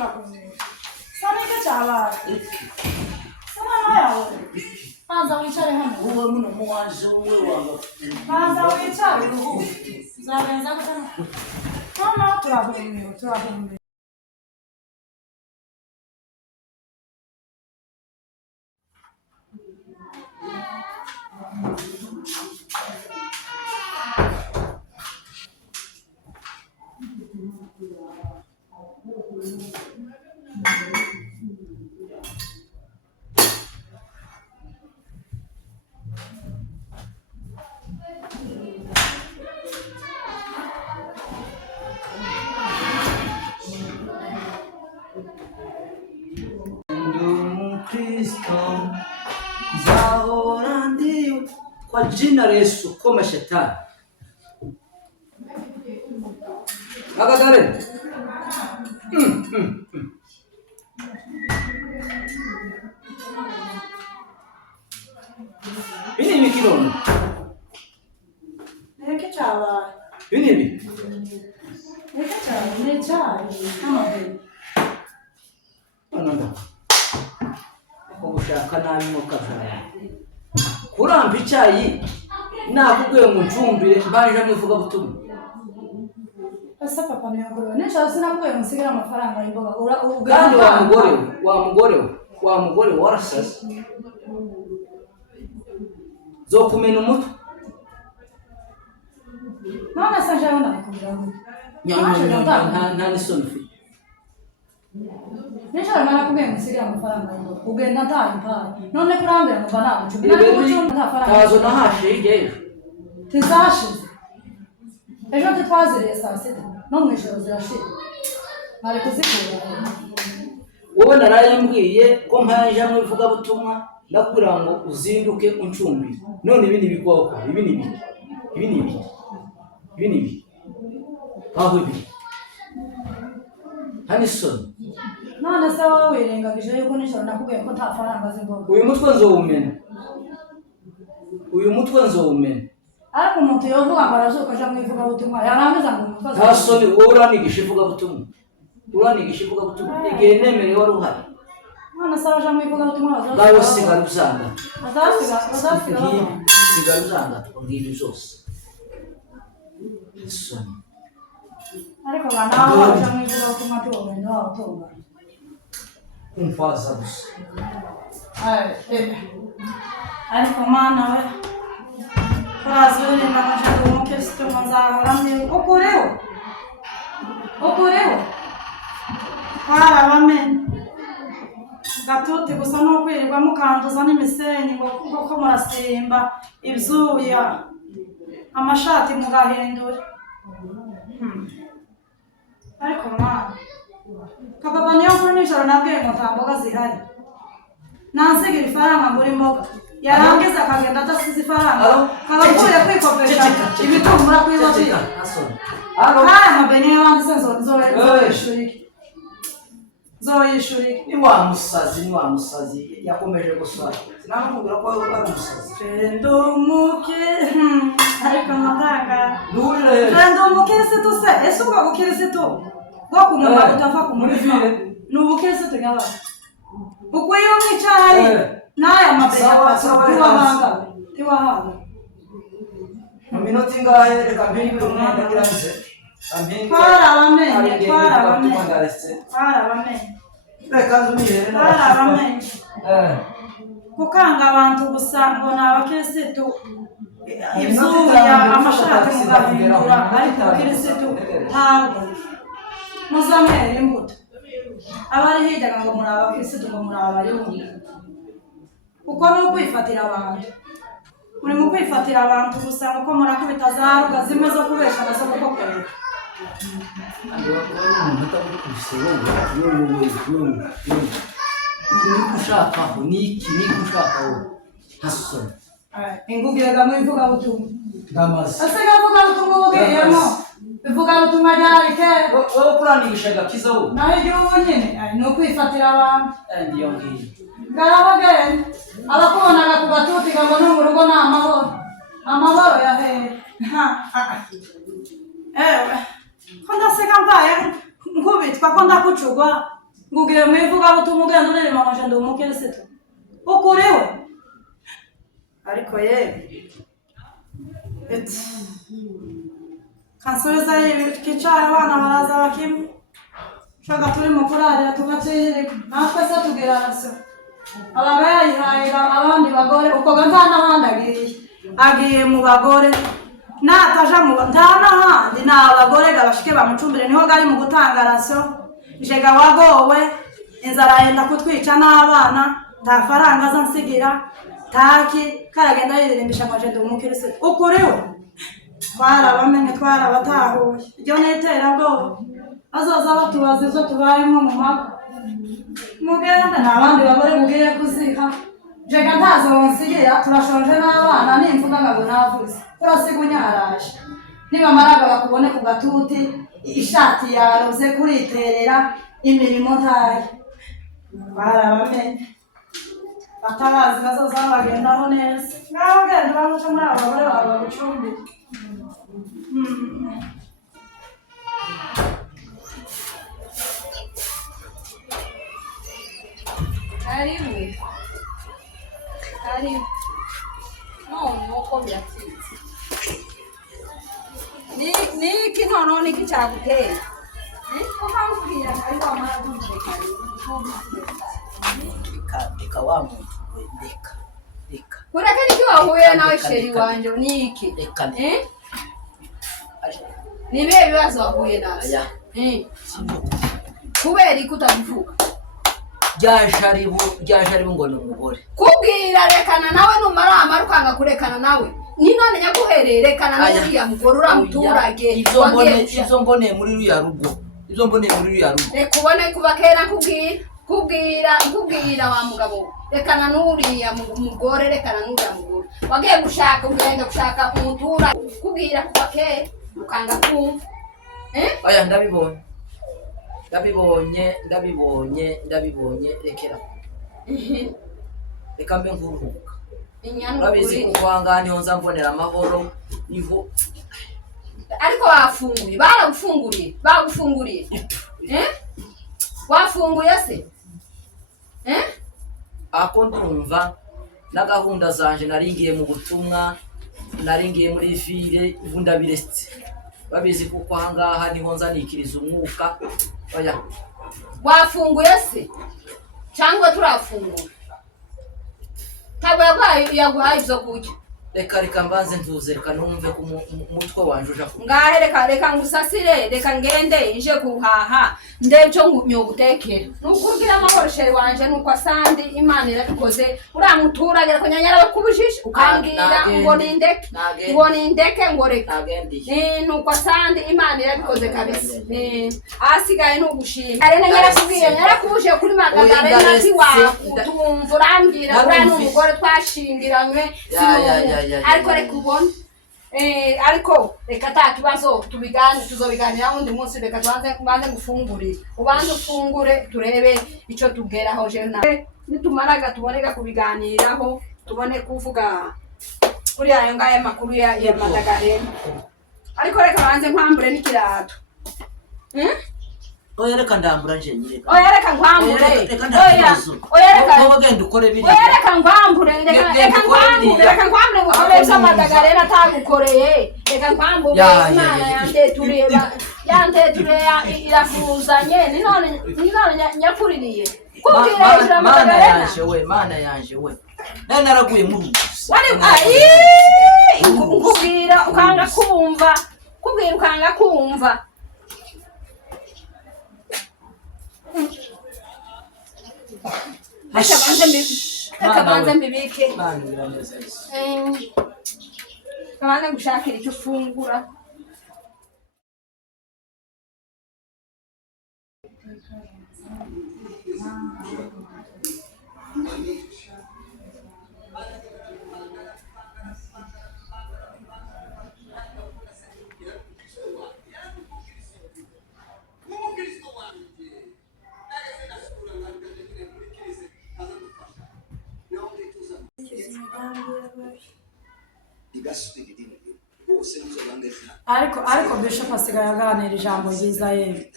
Sana ke chala. Sana maya wo. Panza wichare hano. Uwe muno muwanze uwe wanga. Panza wichare wo. Zabenza kutana. Mama turabumwe. Kristo zahora ndiyo kwa jina la Yesu koma shetani. Agadare. Ini mikirono. Ke chala. Ini mi. Ke chala, ne chala. Amabe. Ananda. Ushaka nabi mukavaya. Kuramba icyayi nakubwiye ngo ncumbire mbanje mwivuga butumwa. Asa papa ni yakoro. Ne chala sinakubwiye nsigira amafaranga y'imboga. Kandi wa mugore warasasa. Zo kumena umutwe. None sanje abana kugira ngo. Nta nisoni fi. Nesha mara kubwiye nsigira amafaranga y'imboga. Ugenda ntaye mpari. None kurambira ngo bana bucu. Nani ntafaranga. Tazo nahashe igeyo. Tizashize. Ejo twaziriye saa sita. No mwijoro zirashira. Nari kuzikura. Wowe narayambwiye ko mpanje mwivuga butumwa ndakubwira ngo uzinduke uncumbire. None ibi nibikoko, ibi nibi. Aho ibi. Hani son. None se wowe wirengagije yuko nijoro nakubwiye ko nta faranga z'imboga. Uyu mutwe nzowumena. Ariko umuntu yovuga ngo arazuka aja mwivuga butumwa yarangiza ngo umukozi. Nta soni wowe uranigisha ivuga butumwa. Igihe nemere wari uhari. None se aja mwivuga butumwa bazaza. Ngaho sigara uzanga. Azasiga. Sigara uzanga tukubwira byose. Soni. Ariko bana aja mwivuga butumwa tuwe ndo atonga. Kumfaza gusa. Ariko mana we. Fazio ni namashaka umukristo manzahora ndi okoreho amen gatote gusa no kwirirwa mukanduza n'imisenyi ngo ko murasimba ibyuya amashati mugahindura ariko mwana papa niyo kuri nijoro nabwiye ngo nta mboga zihari nansigira ifaranga muri mboga yarangiza akagenda adasize ifaranga kabavuye kwikopesha ibitumbura kwibotira haya mabenye yanditse nzoyishurike ni wa musazi yakomeje gusara sinamubwira ko ari umusazi ndumuke ariko natanga nurire ndumukirisitu se ese ubwo bukirisitu bwo kumwumva utapfa kumurima ni ubukirisitu nyaba uko iyo mwicaye naya mabega tiwahanga minota ingahe reka mpinga umwanda kiranze twarabamenye reka nzumire kukanga abantu gusa ngo ni abakirisitu ibyuya amashati mugahindura ariko abakirisitu ntabwo muzamere imbuto abari hirya ngo muri abakirisitu ngo muri abayundi kuko ni ukwifatira abantu muri mu kwifatira abantu gusa kuko murakubita za ruga zimwe zo kubesha nazo gukorera ingugiraga mu ivugabutumwa asiga avugabutumwa ubugiyemo ivugabutumwa ryari kera wowe kuranisha gakiza wowe naho igihugu nyine ni ukwifatira abantu garabagenda abakubonaga ku gatutika ngo no mu rugo ni amahoro yahere ewe ko ndaseka mbaye nkubitwa ko ndakucugwa ngugiye mwivuga butumwa ugenda urerema ngo ndi umukirisitu ukuriwe ariko yewe kansubiza kicara abana baraza bakimwe shaka turimo kurarira tugaciririka natwe se tugirana se ababa yayihaye abandi bagore uko nta n'ahandi agiye mu bagore nataja mu nta n'ahandi ni abagore gabashike bamucumbire niho gari mu gutanga rasiyo jega wagowe inzara yenda kutwica n'abana nta faranga aza nsigira taki karagenda yiririmbisha ngo ndi umukirisitu ukuriwe twarabamenye twarabatahuye iryo n'iterabwoba azoza batubaza izo tubayemo mu mago mugenda n'abandi bagore mugiye kuziha jega ntazo nsigira turashonje n'abana n'imvuga ngo navuze kurasiga unyaraje nibamaraga bakubone ku gatuti ishati yaroze kuriterera imirimo ntayo barabamenye batabazi bazoza bagendaho neza ngaho genda bamuca muri abo bagore bawe bagucumbire Karibu. Nuko byatsinze. Niki nono niki cyaguteye? Ko bakubwira ariko amara kumureka. Reka wa muntu we reka. Kureka niki wahuye nawe sheri wanje niki? Reka. Nibe bibazo wahuye nazo. Kubera ikutabivuga. Ryasharibu ngo n'umugore kubwira rekana nawe numara amarukanga kurekana nawe ni none nyaguhererekana n'uriya mugore uramuturage izo mbone muri ruya rugo rekubone kuba kera kubwira wa mugabo rekana n'uriya mugore rekana n'uriya mugore wagiye ugenda gushaka umutura kubwira kuba kera ukanga kumva oya ndabibonye rekera reka mbe nkuruhuka urabizi kuko ahangaha niho nza mbonera amahoro niho ariko bagufunguriye wafunguye se ako ndumva na gahunda zanje naringiye mu butumwa naringiye muri file ubu ndabiretse babizi kuko ahangaha niho nza nikiriza umwuka oya wafunguye se cyangwa turafungura yaguhaye ibyo kurya reka mbanze ntuze reka numve ku mutwe wanje uja ku ngahe reka ngusasire reka ngende nje guhaha ndebyo nyogutekera nukugira amahoro sheri wanje nuko asandi Imana irabikoze uramuturage reko nyanyara bakubujisha ukambwira ngo nindeke ngo reka nuko asandi Imana irabikoze kabisa asigaye nugushima arene nyarakubuje kuri magagara nati wa utumva urambwira ura n'umugore twashingiranywe ariko reka ubone ariko reka takibazo tuzobiganira undi munsi reka tubanze ngufungurire ubanze ufungure turebe icyo tubweraho je nawe nitumaraga tuboneka kubiganiraho tubone kuvuga kuri ayo ngaye makuru ya Madagare ariko reka banze nkwambure n'ikirato oya reka ndambura nje nyire oya reka nkwambure oya genda ukore biri oya reka nkwambure reka nkwambure ngo ibyo Madagare atagukoreye reka nkwambure Imana yantetureba irafuzanye ni none nyakuririye kubwira Mana yanje we naraguye mu wari kubwira ukanga kumva Akabanza mbibike kabanza gushakira icyo ufungura ariko Bishop asigaye aganira ijambo ryiza yewe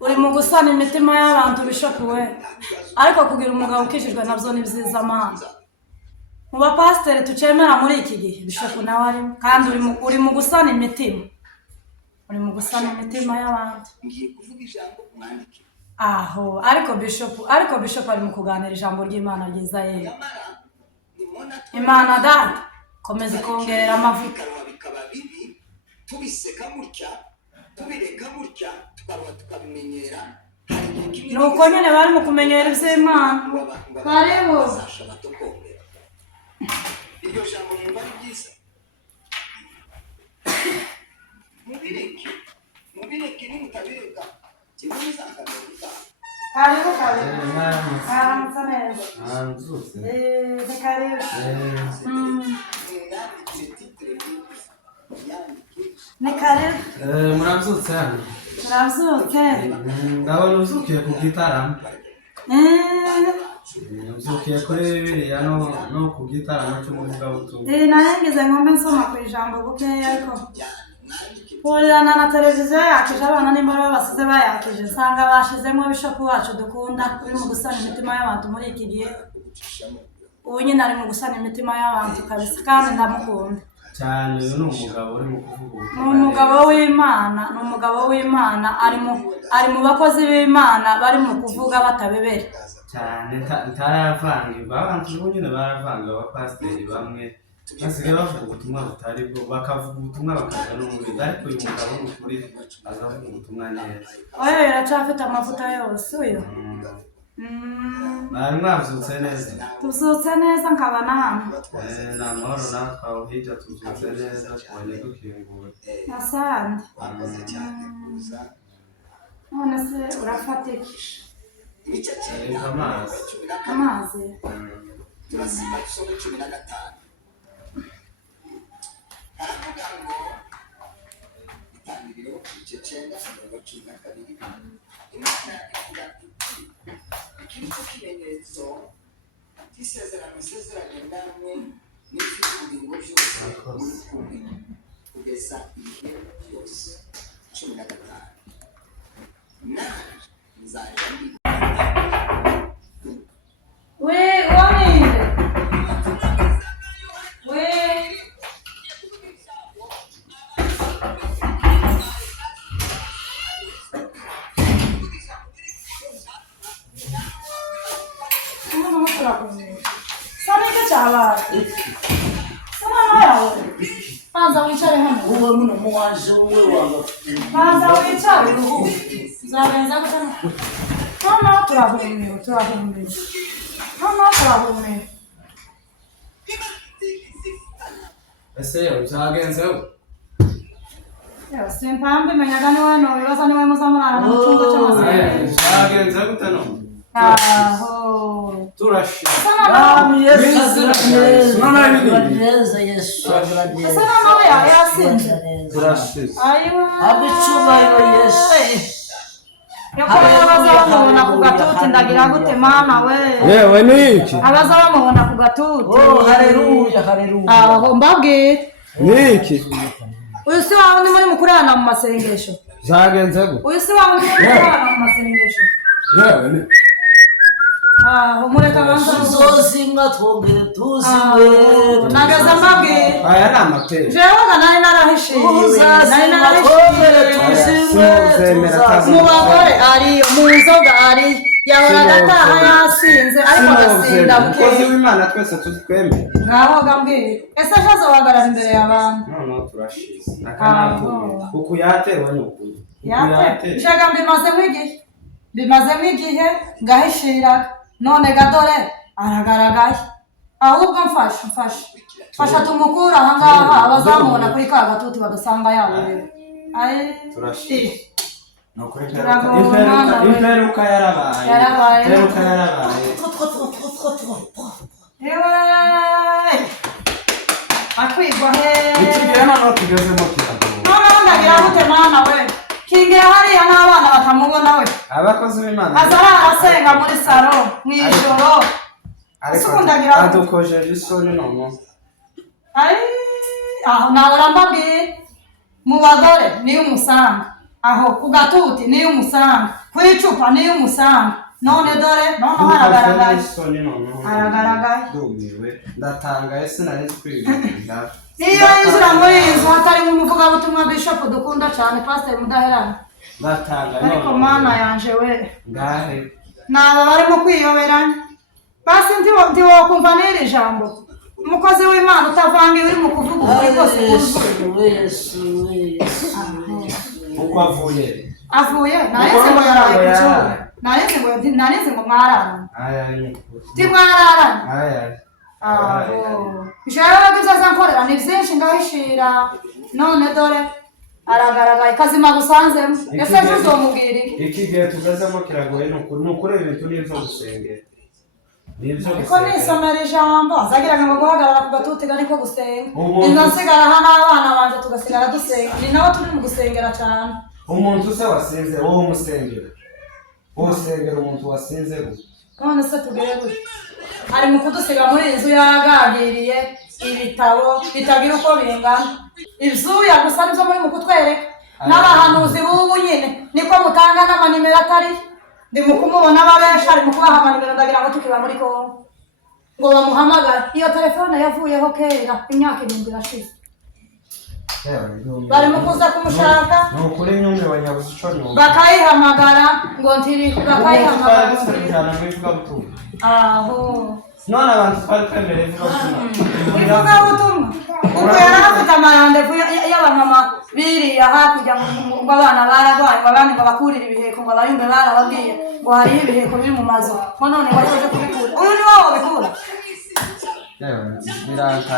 uri mu gusana imitima y'abantu bishopuwe ariko kugira umugabo ukishijwe nabyo ni byiza mana mu bapasiteri tucemera muri iki gihe bishopu nawe arimo kandi uri mu gusana imitima uri mu gusana imitima y'abantu aho ariko bishopu ari mu kuganira ijambo ry'Imana ryiza yewe Imana data komeza kongerera amavuta tubiseka gutya tubireka gutya tukabimenyera nuko nyine bari mu kumenyera iby'Imana karibu iryo jambo mwumva ari byiza mubireke nimutabireka kimwe muzakagaruka karibu aramutse neza karibu ni karibu murabyutse hano turabyutse ndabona uzukiye ku gitaramo uzukiye kuri Bibiliya no ku gitaramo cy'umuvugabutumwa narengize ngombe nsoma ku ijambo bukeya ariko kurirana na televiziyo yakije abana n'imbaraga basize bayakije nsanga bashizemo bishopu wacu dukunda uri mu gusana imitima y'abantu muri iki gihe ubu nyine ari mu gusana imitima y'abantu kabisa kandi ndamukunda cyane uyu ni umugabo uri mu kuvuga ni umugabo w'Imana ari mu bakozi b'Imana bari mu kuvuga batabebera cyane ntaravangirwa abantu ubu nyine baravanga abapasiteri bamwe basigaye bavuga ubutumwa butari bwo bakavuga ubutumwa bakavuga n'umubiri ariko uyu mugabo ni ukuri azavuga ubutumwa neza oya iracafite amavuta yose uyu mwari mwabyutse neza tuzutse neza nkaba hano ni amahoro natwe aho hirya tuzutse neza tubonye dukingura asante none se urafata iki amazi turasiba isomo 15 aravuga ngo itangiriro igice 9:12 Imana ivuga iti iki kimenyetso cy'isezerano isezeranye namwe n'iby'ubugingo byose muri kumwe kugeza ibihe byose 15 naje nzaje we waminde we Samike chabaye. Sama yawe. Panza wicare hano. uwe muno muwaje uwe wanga Panza wicare ubu. Zabenza gutana. Hano turahumira. ese uzagenzeho Simpambe menyaga ni wano ibibazo ni we muzamurana mu cyumba cy'amasengesho. uzagenze gute no Aho. turashira Asa nawe yasinze. turashira Ayiwa. abicubahiro Yesu Yakora abazamubona ku gatuti ndagira gute mama we. yewe ni iki Abazamubona ku gatuti. oh haleluya haleluya Aho mbabwira. ni iki Uyu si wawe ndi muri mukurana mu masengesho. zagenze gute Uyu si wawe ndi muri mukurana mu masengesho. yewe ni Aho mureka banza tuzozimwa twongere tuzimwe nagaza mbabwira. aya ni amateka Jewe nari narahishiriwe. Nari narahishiriwe. Mu bagore ariyo, mu nzoga ariyo. Yahoraga ataha yasinze ariko agasinda umukozi buke. w'Imana twese tuzitwemere Ngaho gambwira. Ese shazo wahagarara imbere y'abantu. noneho turashize nakanatuye kuko yatewe n'ukuri Yate. Shaga bimazemo igihe ngahishiraga. None gadore aragaragaye. Ahubwo mfasha tumukura aha ngaha abazamubona kuri ka gatuti bagasanga yawe. Aye. turashize no kuri Turabona. imperuka yarabaye Yarabaye. Ewe. Akwigwa he. ikigihe noneho tugezemo kiragora Noneho ndagira gute mwana we. Kinge hariya n'abana batamubona we. abakozi b'Imana Azara asenga muri saro mw'ijoro. ariko Sukundagira adukojeje isoni noneho aho nahora mbabwira mu bagore niyo umusanga aho ku gatuti niyo umusanga ku icupa niyo umusanga none dore noneho haragaragaye ndumiwe ndatangaye sinari kwibwira niyo yinjira muri iyi nzu hatarimo umuvugabutumwa Bishop dukunda cyane Pastor Mudaherana ndatangaye ariko mana yanje we ngahe naba barimo kwiyoberanya basi ntiwokumva n'iri jambo umukozi w'Imana utavangiye uri mu kuvuga ukuri kose uko avuye naretse ngo yaraye ku cyumba naretse ngo mwararana timwararana ijoro ibyo azankorera ni byinshi ngahishira none dore aragaragaye kazima gusanzemo ese ejo uzomubwira iki gihe tugezemo kiragoye ni ukureba ibintu n'ibyo gusengera ko nisomera ijambo azagiraga ngo guhagarara ku gatuti ariko gusenga ninasigara hano abana banje tugasigara dusenga ni nawe turi mu gusengera cyane umuntu se wasinze wowe umusengera wowe usengera umuntu wasinze none se tugere gute ari mu kudusiga muri inzu yagagiriye ibitabo bitagira uko bingana ibyuya gusa nibyo muri mu kutwereka n'abahanuzi b'ubu nyine niko mutanga n'amanimero atari ndi mu kumubona ababenshi ari mu kubaha amanimero ndagira ngo tukiba muri Kongo ngo bamuhamagare iyo telefone yavuyeho kera imyaka 7 irashize barimo kuza kumushaka nukuri nyumwe wanyabuze ico nyumwe bakayihamagara ngo ntiri bakayihamagara aho none abantu twari twemereye ivugabutumwa ubwo yari afite amarandevu y'abamama biriya hakurya ngo abana bararwaye ngo abandi ngo bakurire ibiheko ngo abayumve barababwiye ngo hariho ibiheko biri mu mazu ngo none baje kubikura uyu ni wowe wabikura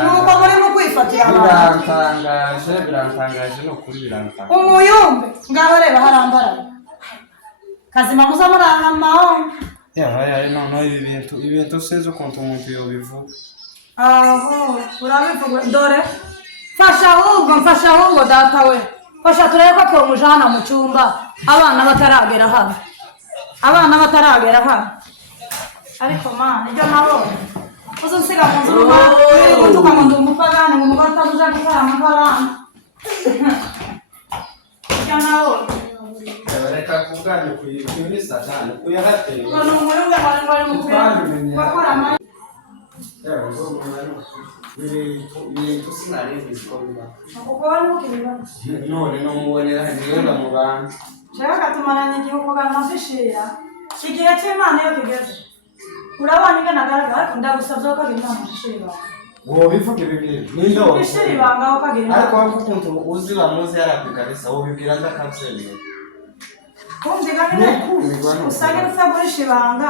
nuko murimo kwifatira abantu birantangaje ni ukuri birantangaje umuyumbe ngaho reba harambaraye kazima muzamurana amahoro noneho ibintu sinzi ukuntu umuntu yobivuga aho urabivuga dore mfasha ahubwo data we fasha turebe ko twamujana mu cyumba abana bataragera hano ariko mana ibyo nabonye uzunsiga mu nzu utuka ngo ndi umupagani ngo umugore utazuja gukora amafaranga ibyo nabonye reka kuganya kuyibwira satani kuyahateye ngo ni umuyumbe bari mu bakora amahirwe ibintu sinarizi ko biba kuko wari mukibibona none nomubonera hagenda mu bantu jewe katumaranye igihugu ganafishira igihe cy'Imana iyo kigeze urabona ingana garagara ariko ndagusabye ko kagira Imana gushira ngo bivuge bibiri nindo gushira ibanga ko kagira Imana ariko wako ukuntu uzi bamuzi yarabikabisa wo bibwira ndakansenya kumvikana usanga utagurisha ibanga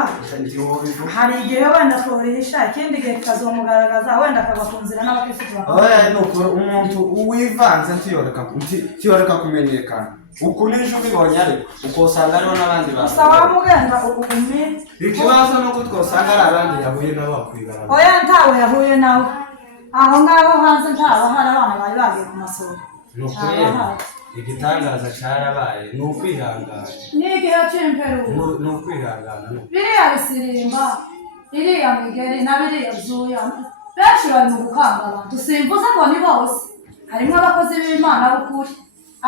hari igihe wenda kurisha ikindi gihe kazomugaragaza wenda akabakunzira n'abakristo oya no umuntu uwivanze ntiyoreka kumenyekana uku nisho ubibonye ariko ukosanga ariho n'abandi bantu usaba mugenda ugumye ikibazo nuko twosanga ari abandi yahuye nabo bakwigaragaza oya ntawe yahuye nawe aho ngaho hanze ntaba hari abana bari bagiye ku masomo nukuri igitangaza cyarabaye ni ukwihangana n'igihe cy'imperuka ni ukwihangana biriya bisirimba iriya migeri na biriya byuya benshi bari mu gukanga abantu simvuze ngo ni bose harimo abakozi b'Imana b'ukuri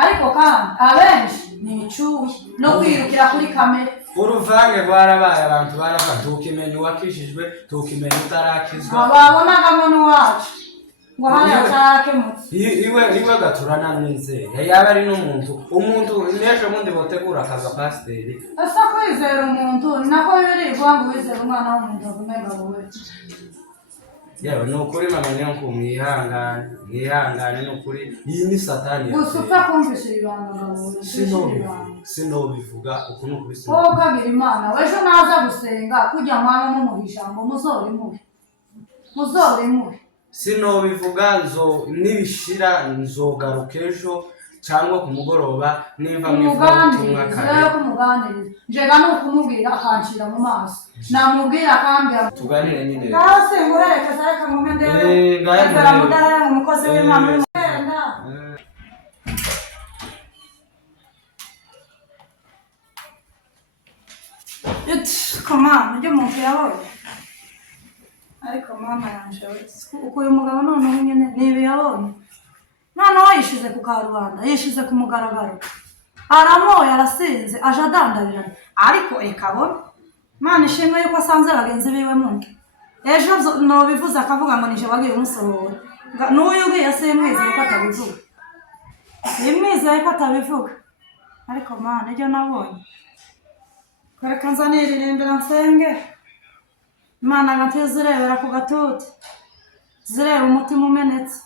ariko kandi abenshi ni icuye no kwirukira kuri kamera uruvange rwarabaye abantu barava tukimenya uwakishijwe tukimenya utarakizwa babonagamo n'uwacu ngo hariya atarakemutse iwe gaturana mwizeye yaba ari n'umuntu n'ejo bundi botegura akaza pasiteri ese kwizera umuntu ni nako birirwa ngo wizere umwana w'umuntu avumega wowe yewe ni ukuri mama niyo ngo mwihangane ni ukuri iyi ni satani gusa upfa kumvisha ibanga wowe sinobivuga uku ni ukuri wowe ukagira Imana ejo naza gusenga kujya mwana mumuhisha ngo muzorimuhe sinobivuga nibishira nzogaruka ejo cyangwa ku mugoroba nimva mwivuga kare kumuganiriza njega no kumubwira akancira mu maso namubwira akambira tuganire nyine base nguherekeza reka ngumende ngara mudara umukozi w'Imana komana ibyo umuntu yabonye ariko mama yanje uko uyu mugabo noneho nyine nibi yabonye noneho yishize ku karubanda yishize ku mugaragaro aramoye arasinze aje adandarirana ariko reka abone Imana ishimwe yuko asanze bagenzi biwe munke ejo nobivuze akavuga ngo nije wagiye umusohora n'uyu ugiye simwizeye ko atabivuga simwizeye ko atabivuga ariko Mana ibyo nabonye kwereka nzaniririmbira nsenge Imana ngateze zirebera ku gatuti zireba umutima umenetse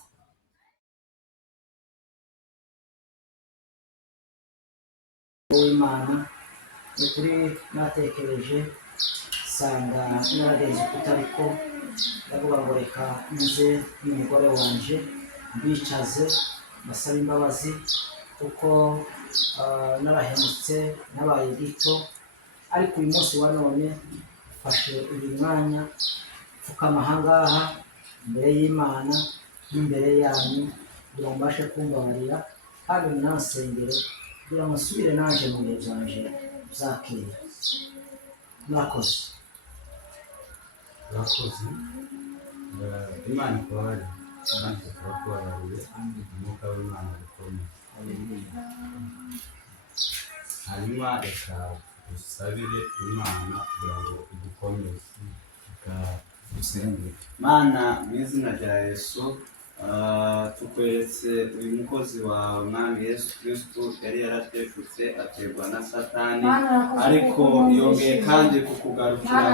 Imana ukuri natekereje sanga naragenze kutariko ndavuga ngo reka nze n'umugore wanje mbicaze basaba imbabazi kuko narahemutse nabaye gito ariko uyu munsi wa none fashe uyu mwanya pfukama ahangaha imbere y'Imana n'imbere yanyu kugira ngo mbashe kumbabarira kandi munansengere kugira ngo nsubire naje mu bihe byanje byakera murakoze Imana ikubabare kandi tubakubarariye umwuka w'Imana ukomeye hanyuma reka dusabire Imana kugira ngo idukomeze reka dusenge Mana mu izina rya Yesu tukweretse uyu mukozi wawe Mwami Yesu Kristo yari yarateshutse aterwa na Satani ariko yongeye kandi kukugarukira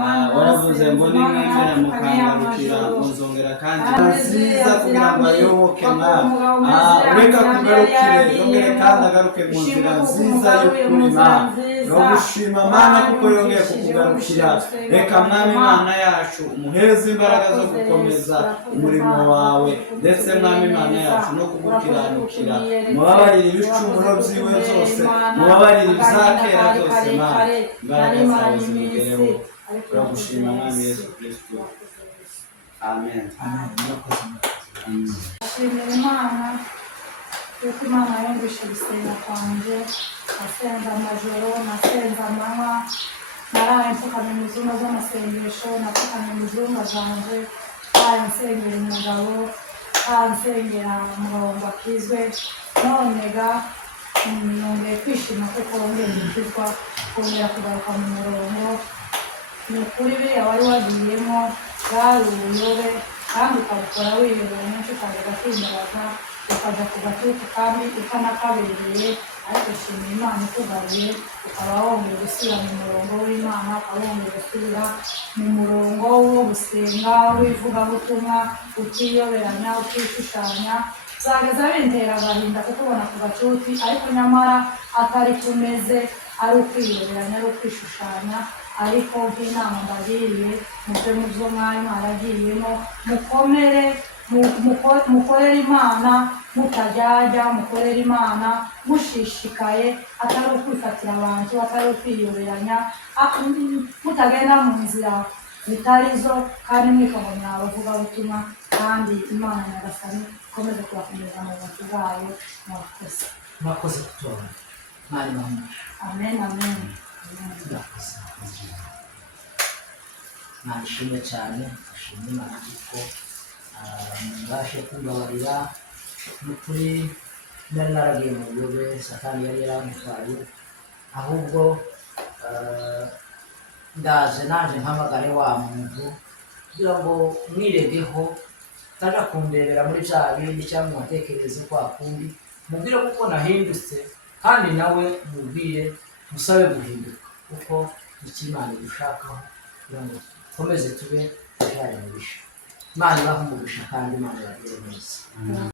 Mana waravuze ngo nimwemera mukangarukira muzongera kandi nziza kugira ngo ayoboke Mana ureka kugarukire yongere kandi agaruke mu nzira nziza y'ukuri Mana no gushima Mana kuko yongeye kukugarukira reka Mwami Imana yacu umuheze imbaraga zo gukomeza umurimo wawe ndetse Mwami Imana yacu no kugukiranukira mubabarire ibicumuro byiwe byose mubabarire ibizakera byose Mana imbaraga zawe zimugereho turagushima Mwami Yesu Kristo amen ashimira Imana yuko Imana yumvishe gusenga kwanje nasenga amajoro nasenga amanywa naraye mfukanye mu zuma z'amasengesho napfukanye mu zuma zanje nsengera umugabo nsengera umurongo akizwe none ga nongeye kwishima kuko wongeye gukizwa kongera kugaruka mu murongo ni ukuri biriya wari wagiyemo bwari ubuyobe kandi ukabukora wiyobora nyinshi ukaza ugatimbaza ukajya ku gatutu kandi ukanakabereye ariko shimira Imana ikugaruye ukaba wongeye gusubira mu murongo w'Imana ukaba wongeye gusubira mu murongo wo gusenga w'ivugabutumwa utiyoberanya utishushanya zageza bintera agahinda kuko ubona ku gacuti ariko nyamara atari kumeze ari ukwiyoberanya ari ukwishushanya ariko nk'inama mbagiriye muvyo mu byo mwari mwaragiyemo mukomere mukorere Imana mutajyajya mukorere Imana mushishikaye atari ukwifatira abantu atari ukwiyoberanya mutagenda mu nzira zitarizo kandi mwikabonera abavugabutumwa kandi Imana nyagasani ikomeze kubakomeza mu buntu bwayo murakoze murakoze kutora mwari mama amen amen murakoze nashimye cyane ashimye Imana kuko mbashe kumbabarira n'ukuri nari naragiye mu buyobe Satani yari yaramutwaye ahubwo ndaje naje mpamagare wa muntu kugira ngo mwiregeho taja kundebera muri bya bindi cyangwa mutekereze kwa kundi mubwire kuko nahindutse kandi nawe mubwire musabe guhinduka kuko ikimana gushakaho kugira ngo komeze tube tujyane mu bisha Imana ibahe umugisha kandi Imana ibagire neza